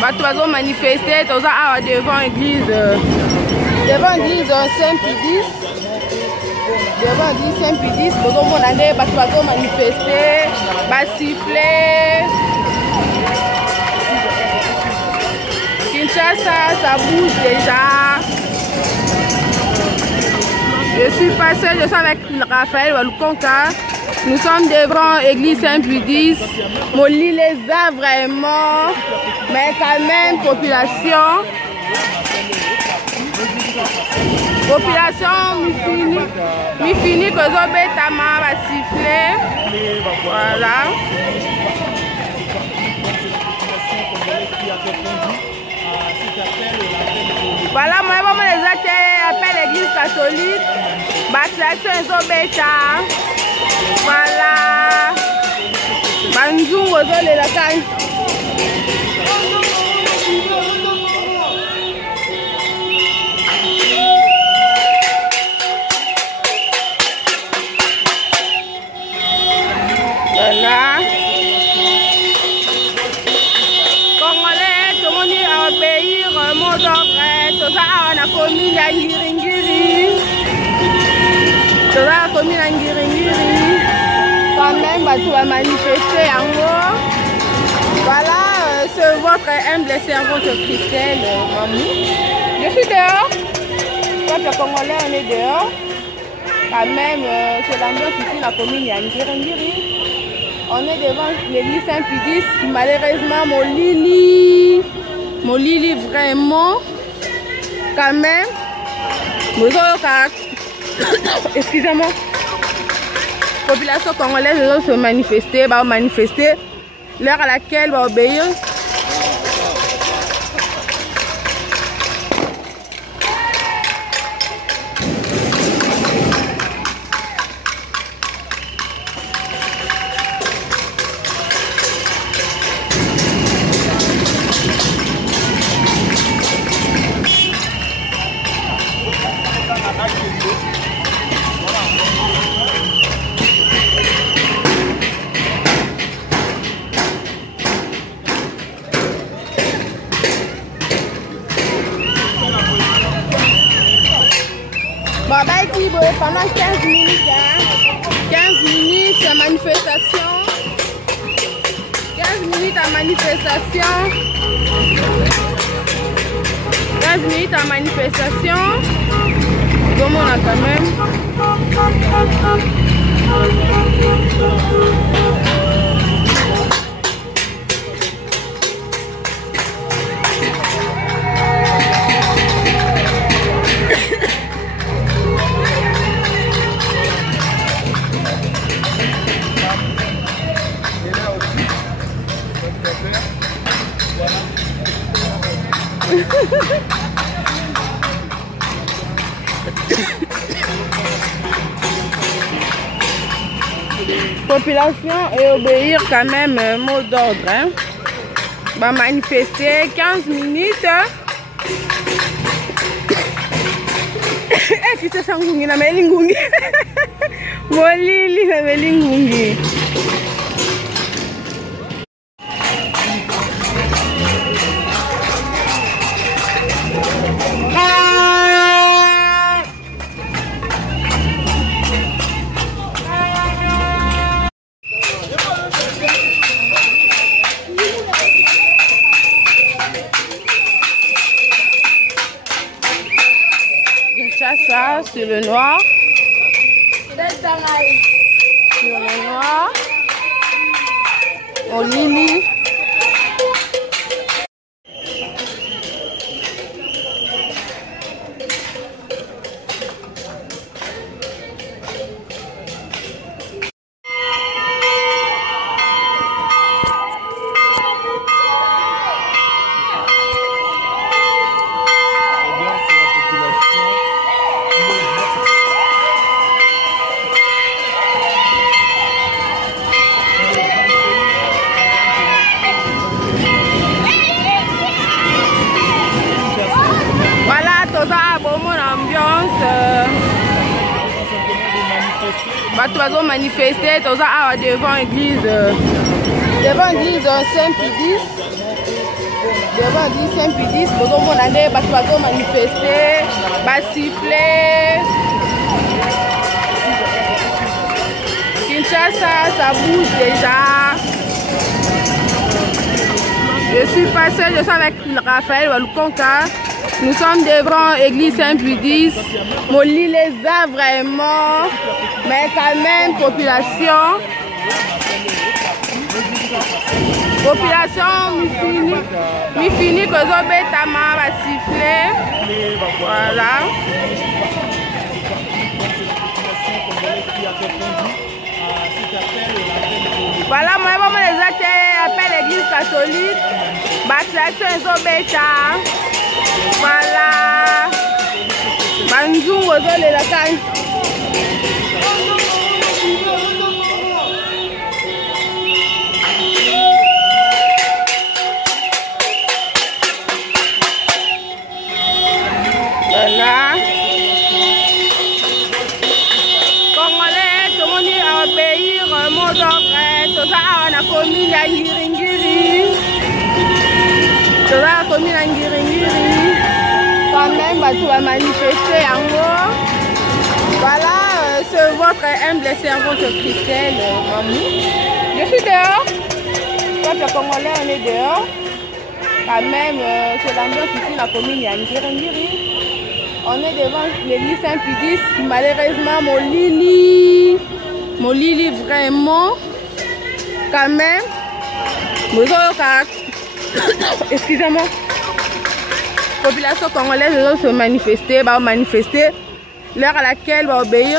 bato bazo manifester toza awa devant église Saint-Pudis. Devant église Saint-Pudis bozomona nde bato bazo manifester basifle. Kinshasa ça bouge déjà. Je suis passé, je suis avec Raphaël Walukonka. Nous sommes devant l'église Saint-Pudis. Molly les a vraiment. Mais quand même, population mi fini que Zobetama va siffler. Voilà. Voilà, moi, vraiment les athées appellent l'église catholique. Bâtiment Zobeta. Voilà. Banzungu zole la kai. Voilà. Congolais, tout le monde a obéir au mot d'ordre. Tout ça, on a commis la Ngiringiri. Tout ça, on a commis la Ngiringiri. Quand même, tu vas manifester en haut. Voilà, c'est votre humble servante Christelle Mamou. Je suis dehors. Peuple congolais, on est dehors. Quand même, c'est l'ambiance ici, la commune Yangiri. On est devant l'église Saint-Pudis. Malheureusement, mon Lili vraiment. Quand même, excusez-moi. Population congolaise va se manifester, l'heure à laquelle va obéir. Pendant 15 minutes, hein? 15 minutes à manifestation. 15 minutes à manifestation. 15 minutes à manifestation. Comme on a quand même. Population et obéir quand même mot d'ordre. Hein? Va manifester 15 minutes. Eh, tu sais ça ngungi na melingungi. Molili na melingungi. Ça sur le noir. Sur le noir. Au Lili. Bato bazo manifester toza awa devant église Saint-Pudis. devant l'église Saint-Pédis, vous avez manifester, siffler. Kinshasa, ça bouge déjà. Je suis avec Raphaël Walukonka. Nous sommes devant l'église Saint-Pédis. Moli les a vraiment. Mais quand même, population mi fini que Zobetama va siffler. Voilà. Voilà, moi, les appelle l'église catholique. Baptisation Zobeta. Voilà. Banzungo Zole la caille. Voilà. Congolais, tout le monde a obéir au mot d'ordre. Tout ça, on a commis la Ngiringiri. Tout ça, on a commis la Ngiringiri. Quand même, tu vas manifester en haut. Voilà, c'est votre humble servante Christelle Mamou. Je suis dehors. Peuple congolais, on est dehors. Quand même, c'est l'ambiance ici, la commune Ngiringiri. On est devant l'église Saint-Pédis. Malheureusement, mon Lili vraiment, quand même, excusez-moi, population congolaise va se manifester, l'heure à laquelle va obéir.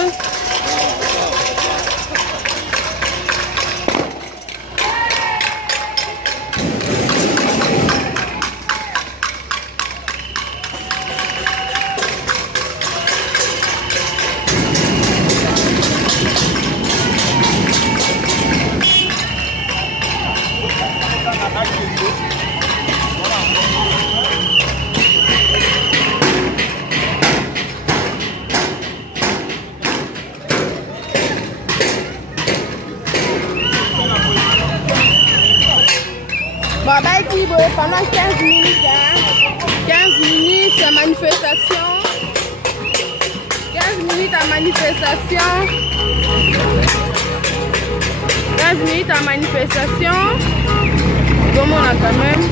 Pendant 15 minutes, 15 minutes à manifestation. 15 minutes à manifestation. 15 minutes à manifestation. Comme on a quand même.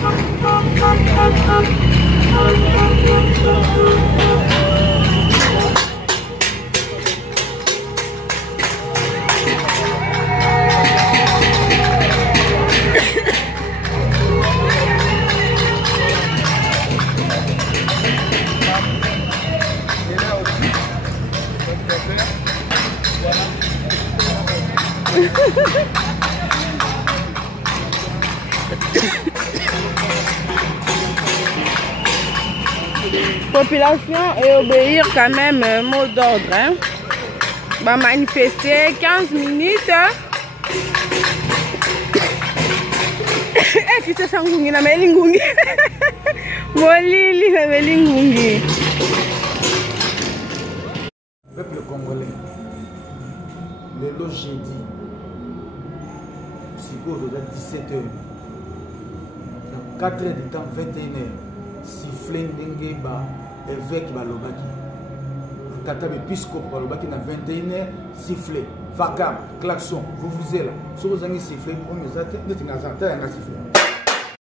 Population et obéir quand même mot d'ordre. Hein. Va manifester 15 minutes. Eh, tu te sens ngungi na melingungi. Molili na melingungi. Peuple congolais, le lot jeudi, si vous avez 17h, dans 4 heures de temps, 21h, siffler Ndengeba, évêque Balobaki. Tata épiscope Balobaki, dans 21h, siffler. Vakam, klaxon, vous êtes là. Si vous avez sifflé, on nous a sifflé.